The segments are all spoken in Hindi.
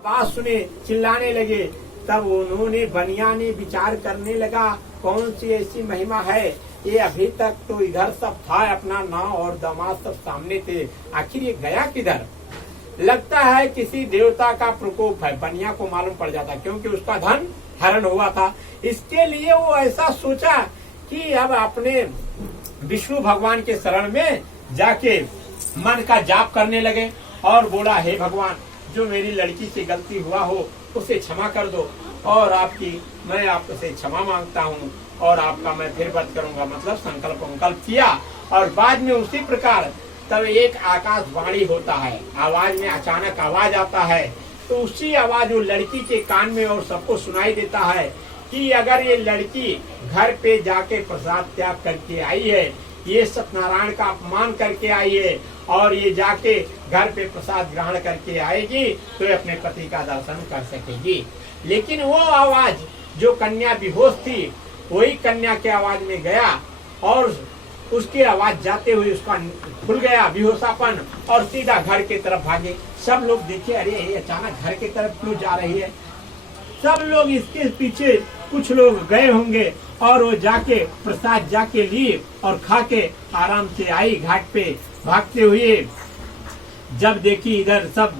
बात सुने चिल्लाने लगे। तब उन्होंने बनिया ने विचार करने लगा कौन सी ऐसी महिमा है, ये अभी तक तो इधर सब था, अपना नाव और दामाद सब सामने थे, आखिर ये गया किधर। लगता है किसी देवता का प्रकोप है। बनिया को मालूम पड़ जाता क्योंकि उसका धन हरण हुआ था। इसके लिए वो ऐसा सोचा कि अब अपने विष्णु भगवान के शरण में जाके मन का जाप करने लगे और बोला, हे भगवान, जो मेरी लड़की से गलती हुआ हो उसे क्षमा कर दो और मैं आपसे क्षमा मांगता हूँ और आपका मैं फिर व्रत करूंगा। मतलब संकल्प किया। और बाद में उसी प्रकार तब एक आकाशवाणी होता है, आवाज में अचानक आवाज आता है। तो उसी आवाज वो लड़की के कान में और सबको सुनाई देता है कि अगर ये लड़की घर पे जाके प्रसाद त्याग करके आई है, ये सत्यनारायण का अपमान करके आई है और ये जाके घर पे प्रसाद ग्रहण करके आएगी तो ये अपने पति का दर्शन कर सकेगी। लेकिन वो आवाज जो कन्या बेहोश थी वही कन्या के आवाज में गया और उसकी आवाज जाते हुए उसका खुल गया बेहोशापन और सीधा घर के तरफ भागे। सब लोग देखे, अरे ये अचानक घर के तरफ क्यों जा रही है। सब लोग इसके पीछे कुछ लोग गए होंगे और वो जाके प्रसाद जाके लिए और खा के आराम से आई घाट पे भागते हुए। जब देखी इधर सब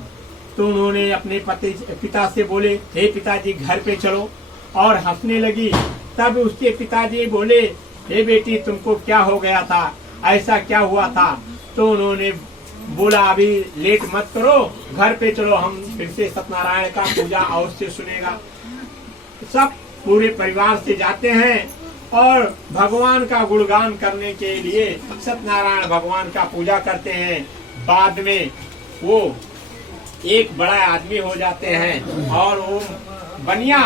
तो उन्होंने अपने पिता से बोले, हे पिताजी घर पे चलो, और हंसने लगी। तब उसके पिताजी बोले, हे बेटी, तुमको क्या हो गया था, ऐसा क्या हुआ था। तो उन्होंने बोला, अभी लेट मत करो, घर पे चलो, हम फिर से सत्यनारायण का पूजा अवश्य सुनेगा। सब पूरे परिवार से जाते हैं और भगवान का गुणगान करने के लिए सत्यनारायण भगवान का पूजा करते हैं। बाद में वो एक बड़ा आदमी हो जाते हैं और वो बनिया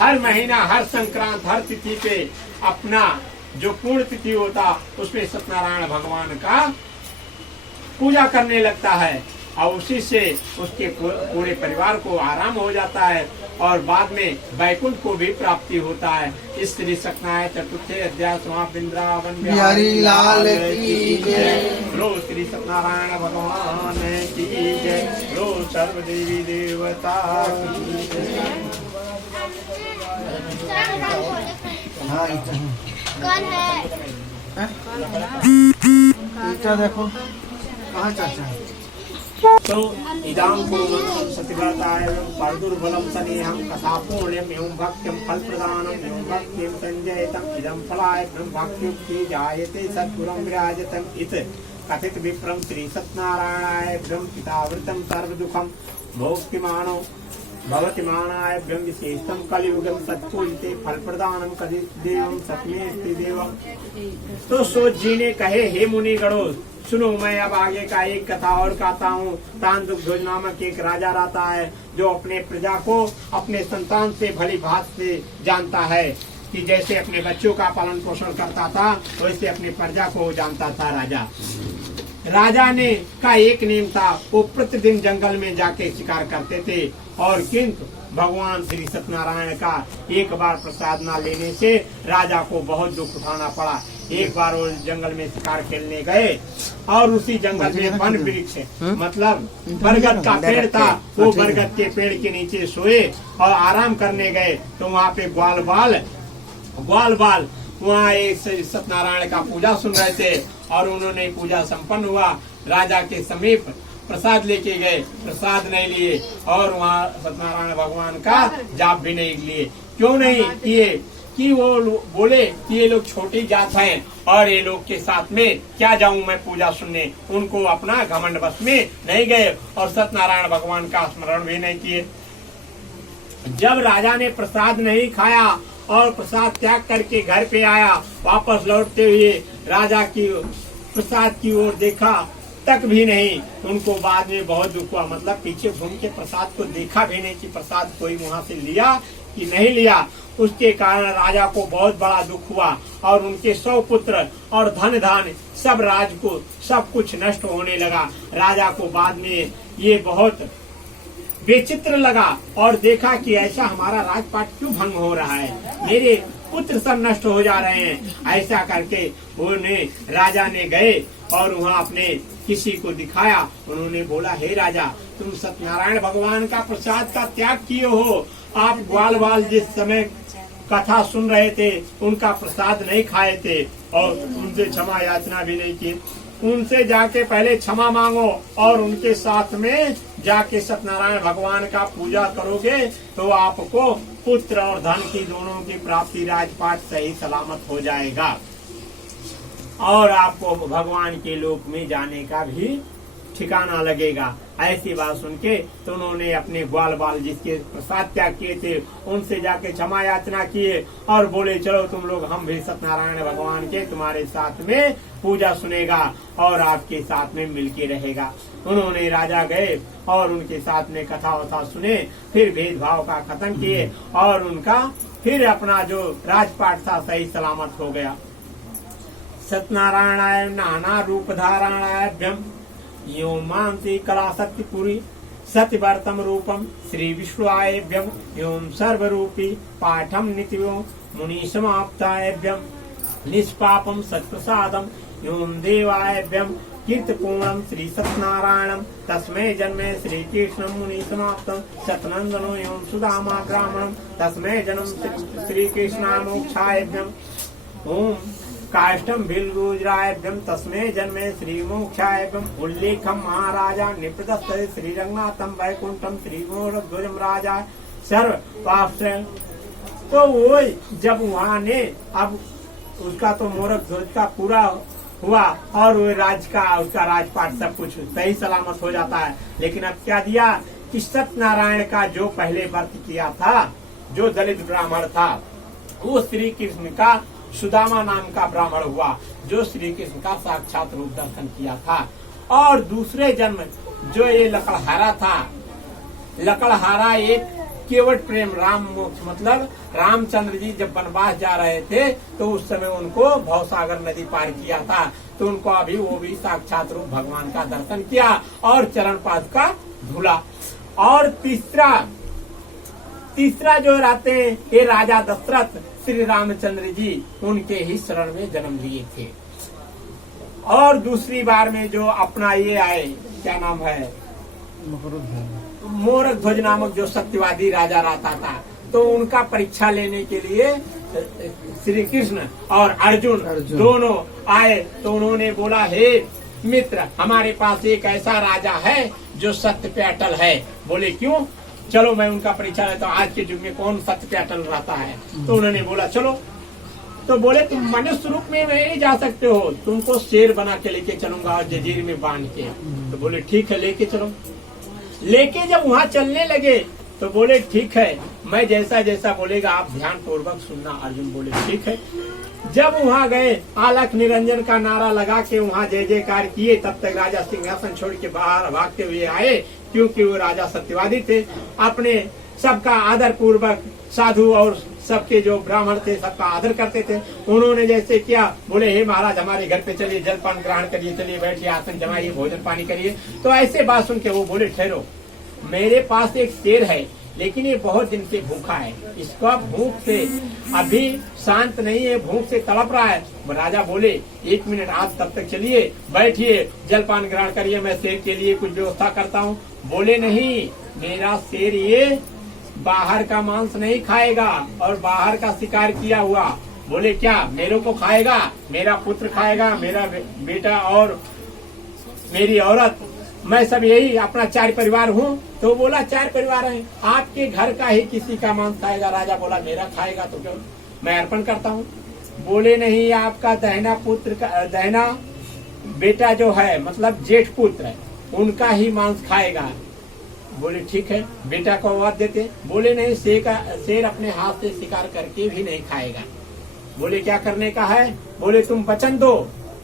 हर महीना, हर संक्रांत, हर तिथि पे अपना जो पूर्ण तिथि होता उसमें सत्यनारायण भगवान का पूजा करने लगता है और उसी से उसके पूरे परिवार को आराम हो जाता है और बाद में वैकुंठ को भी प्राप्ति होता है। इस श्री सत्यनारायण चतुर्थे अध्याय समाप्त। वृंदावन बिहारी लाल की जय। रो श्री सत्यनारायण भगवान की जय। रो सर्व देवी देवता की जय। कौन है? देखो कहाँ चाचा। तो इदाम कुर्वन्तु सतिव्रताय परदुर्बलं सनेहं कथापूर्ण्यं एवं भक्त्यं फलप्रदानं एवं भक्तिं संजयतं इदं फलाय ब्रह्मभक्त्युक्ति जायते सद्गुरुं विराजतं इत कथित विप्रं श्री सत्यनारायणाय ब्रह्म पितावृतं सर्वदुःखं भोक्तिमानो भवति मानाय ब्रह्म विशेषं कलियुगं सत्पूजिते फल प्रदानं कदि देवं सत्मेस्ति देवं। तो सोच जी ने कहे, हे मुनि गणों, सुनो, मैं अब आगे का एक कथा और कहता हूँ। तानदुग्धोज नामक एक राजा रहता है जो अपने प्रजा को अपने संतान से भली भांत से जानता है कि जैसे अपने बच्चों का पालन पोषण करता था वैसे अपनी प्रजा को जानता था। राजा ने का एक नियम था, वो प्रतिदिन जंगल में जाके शिकार करते थे और किंतु भगवान श्री सत्यनारायण का एक बार प्रसाद न लेने से राजा को बहुत दुख उठाना पड़ा। एक बार वो जंगल में शिकार खेलने गए और उसी जंगल में वन वृक्ष मतलब बरगद का पेड़ था, वो बरगद के पेड़ के नीचे सोए और आराम करने गए तो वहाँ पे ग्वाल बाल वहाँ एक सत्यनारायण का पूजा सुन रहे थे और उन्होंने पूजा संपन्न हुआ। राजा के समीप प्रसाद लेके गए, प्रसाद नहीं लिए और वहाँ सत्यनारायण भगवान का जाप भी नहीं लिए। क्यों नहीं किए कि वो बोले कि ये लोग छोटी जात हैं और ये लोग के साथ में क्या जाऊं मैं पूजा सुनने। उनको अपना घमंड बस में नहीं गए और सत्यनारायण भगवान का स्मरण भी नहीं किए। जब राजा ने प्रसाद नहीं खाया और प्रसाद त्याग करके घर पे आया, वापस लौटते हुए राजा की प्रसाद की ओर देखा तक भी नहीं। उनको बाद में बहुत दुख हुआ, मतलब पीछे घूम के प्रसाद को देखा भी नहीं कि प्रसाद कोई वहाँ से लिया कि नहीं लिया। उसके कारण राजा को बहुत बड़ा दुख हुआ और उनके 100 पुत्र और धन धान सब राज को सब कुछ नष्ट होने लगा। राजा को बाद में ये बहुत बेचित्र लगा और देखा कि ऐसा हमारा राजपाट क्यों भंग हो रहा है, मेरे पुत्र सब नष्ट हो जा रहे हैं। ऐसा करके उन्हें राजा ने गए और वहाँ अपने किसी को दिखाया। उन्होंने बोला, हे राजा, तुम सत्यनारायण भगवान का प्रसाद का त्याग किए हो। आप ग्वाल बाल जिस समय कथा सुन रहे थे उनका प्रसाद नहीं खाए थे और उनसे क्षमा याचना भी नहीं की। उनसे जाके पहले क्षमा मांगो और उनके साथ में जाके सत्यनारायण भगवान का पूजा करोगे तो आपको पुत्र और धन की दोनों की प्राप्ति राजपाट सही सलामत हो जाएगा और आपको भगवान के लोक में जाने का भी ठिकाना लगेगा। ऐसी बात सुन के तो उन्होंने अपने ग्वाल बाल जिसके प्रसाद त्याग किए थे उनसे जाके क्षमा याचना किए और बोले, चलो तुम लोग, हम भी सत्यनारायण भगवान के तुम्हारे साथ में पूजा सुनेगा और आपके साथ में मिलके रहेगा। उन्होंने राजा गए और उनके साथ में कथा वथा सुने, फिर भेदभाव का खत्म किए और उनका फिर अपना जो राजपाट था सही सलामत हो गया। सत्यनारायणाय नाना रूप धारणाभ्यम यो मानसी कला सत्यपुरी सत्यवर्तम रूपम श्री विष्णुआयभ्यम योम सर्वरूपी पाठम नित्यो मुनि समाप्तायभ्यम निष्पापम सत्प्रसादम योम देवायभ्यम कीर्तपूर्णम श्री सत्यनारायणम तस्मै जन्मे श्री कृष्णम मुनि समाप्तम सतनंदनो योम सुदामा ब्राह्मणम तस्मै जन्म श्री कृष्णामोक्षायभ्यम ओम काष्टम भिलगुजरायभ्यम तस्मै जन्मे श्री मोक्षायभ्यम उल्लेखम महाराजा निप्रदस्त श्री रंगनाथम वैकुंठम श्री मोरध्वजम राजा सर्व पापश्रय। तो वो जब वहाँ ने अब उसका तो मोरध्वज का पूरा हुआ और वो उसका राजपाट सब कुछ सही सलामत हो जाता है। लेकिन अब क्या दिया कि सत्यनारायण का जो पहले व्रत किया था, जो दलित ब्राह्मण था, वो श्री कृष्ण का सुदामा नाम का ब्राह्मण हुआ जो श्री कृष्ण का साक्षात रूप दर्शन किया था। और दूसरे जन्म जो ये लकड़हारा था, लकड़हारा एक केवट प्रेम राम मोक्ष, मतलब रामचंद्र जी जब वनवास जा रहे थे तो उस समय उनको भवसागर नदी पार किया था, तो उनको अभी वो भी साक्षात रूप भगवान का दर्शन किया और चरण पाद का धूला। और तीसरा जो रहते हैं ये राजा दशरथ श्री रामचंद्र जी उनके ही शरण में जन्म लिए थे। और दूसरी बार में जो अपना ये आए, क्या नाम है, मोरध्वज नामक जो सत्यवादी राजा रहता था, तो उनका परीक्षा लेने के लिए श्री कृष्ण और अर्जुन दोनों आए। तो उन्होंने बोला, हे मित्र, हमारे पास एक ऐसा राजा है जो सत्य पे अटल है। बोले क्यों? चलो मैं उनका परीक्षा लेता हूँ, आज के युग में कौन सत्य पे अटल रहता है। तो उन्होंने बोला चलो। तो बोले तुम मनुष्य रूप में नहीं जा सकते हो, तुमको शेर बना के लेके चलूंगा और जंजीर में बांध के। तो बोले ठीक है, लेके चलो। लेके जब वहाँ चलने लगे तो बोले ठीक है, मैं जैसा जैसा बोलेगा आप ध्यान पूर्वक सुनना। अर्जुन बोले ठीक है। जब वहाँ गए, आलख निरंजन का नारा लगा के वहाँ जय जयकार किए, तब तक राजा सिंहासन छोड़ के बाहर भागते हुए आए, क्योंकि वो राजा सत्यवादी थे। अपने सबका आदर पूर्वक साधु और सबके जो ब्राह्मण थे सबका आदर करते थे। उन्होंने जैसे किया, बोले हे महाराज हमारे घर पे चलिए, जलपान ग्रहण करिए, चलिए बैठिए, आसन जमाइए, भोजन पानी करिए। तो ऐसे बात सुन के वो बोले ठहरो, मेरे पास एक शेर है लेकिन ये बहुत दिन से भूखा है, इसका भूख से अभी शांत नहीं है, भूख से तड़प रहा है। राजा बोले एक मिनट, आज तब तक चलिए, बैठिए, जलपान ग्रहण करिए, मैं शेर के लिए कुछ व्यवस्था करता हूँ। बोले नहीं, मेरा शेर ये बाहर का मांस नहीं खाएगा और बाहर का शिकार किया हुआ। बोले क्या? मेरे को खाएगा, मेरा पुत्र खाएगा, मेरा बेटा और मेरी औरत, मैं सब यही अपना 4 परिवार हूँ। तो बोला 4 परिवार हैं, आपके घर का ही किसी का मांस खाएगा। राजा बोला मेरा खाएगा तो क्यों, मैं अर्पण करता हूँ। बोले नहीं, आपका दहना पुत्र का, दहना बेटा जो है मतलब जेठ पुत्र, उनका ही मांस खाएगा। बोले ठीक है, बेटा को आवाज देते। बोले नहीं, शेर अपने हाथ से शिकार करके भी नहीं खाएगा। बोले क्या करने का है? बोले तुम वचन दो।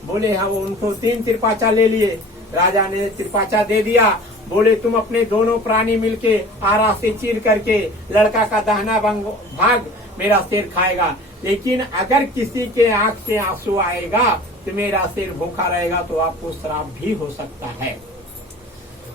बोले हाँ। वो उनको 3 तिरपाचा ले लिए, राजा ने तिरपाचा दे दिया। बोले तुम अपने दोनों प्राणी मिलके आरा से चीर करके लड़का का दाहिना भाग मेरा शेर खाएगा, लेकिन अगर किसी के आंख से आंसू आएगा तो मेरा शेर भूखा रहेगा, तो आपको श्राप भी हो सकता है।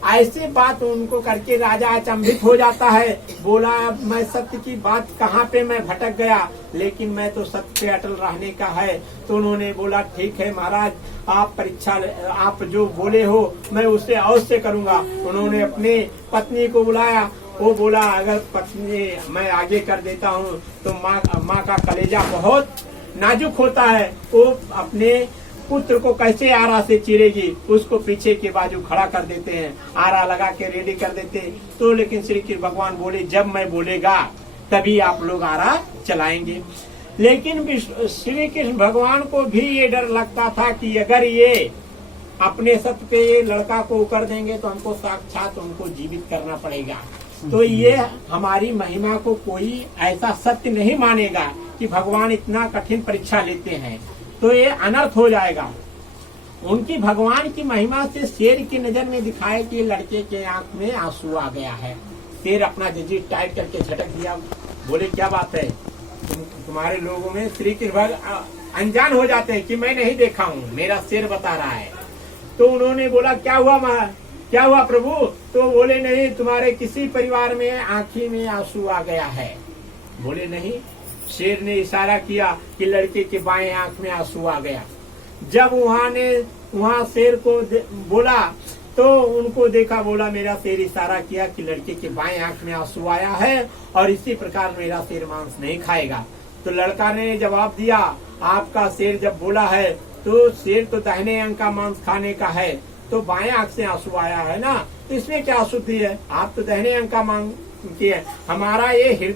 ऐसे बात उनको करके राजा अचंभित हो जाता है। बोला अब मैं सत्य की बात कहाँ पे मैं भटक गया, लेकिन मैं तो सत्य पे अटल रहने का है। तो उन्होंने बोला ठीक है महाराज, आप परीक्षा आप जो बोले हो मैं उसे अवश्य करूंगा। उन्होंने अपने पत्नी को बुलाया। वो बोला अगर पत्नी मैं आगे कर देता हूँ तो माँ का कलेजा बहुत नाजुक होता है, वो अपने पुत्र को कैसे आरा से चीरेगी, उसको पीछे के बाजू खड़ा कर देते हैं, आरा लगा के रेडी कर देते हैं। तो लेकिन श्री कृष्ण भगवान बोले जब मैं बोलेगा तभी आप लोग आरा चलाएंगे। लेकिन श्री कृष्ण भगवान को भी ये डर लगता था कि अगर ये अपने सत्य पे ये लड़का को कर देंगे तो हमको साक्षात उनको जीवित करना पड़ेगा। तो ये हमारी महिमा को कोई ऐसा सत्य नहीं मानेगा कि भगवान इतना कठिन परीक्षा लेते हैं, तो ये अनर्थ हो जाएगा। उनकी भगवान की महिमा से शेर की नजर में दिखाए कि लड़के के आंख में आंसू आ गया है। शेर अपना जंजीर टाइट करके झटक दिया। बोले क्या बात है, तुम्हारे लोगों में श्री कृष्ण अनजान हो जाते हैं कि मैं नहीं देखा हूँ, मेरा शेर बता रहा है। तो उन्होंने बोला क्या हुआ प्रभु? तो बोले नहीं, तुम्हारे किसी परिवार में आंखी में आंसू आ गया है। बोले नहीं। शेर ने इशारा किया कि लड़के के बाएं आंख में आंसू आ गया। जब वहाँ शेर को बोला तो उनको देखा, बोला मेरा शेर इशारा किया कि लड़के के बाएं आंख में आंसू आया है और इसी प्रकार मेरा शेर मांस नहीं खाएगा। तो लड़का ने जवाब दिया आपका शेर जब बोला है तो शेर तो दाहिने अंग का मांस खाने का है, तो बाएं आंख से आंसू आया है ना, तो इसमें क्या अशुद्धि है? आप तो दाहिने अंग का मांग किए, हमारा ये हृदय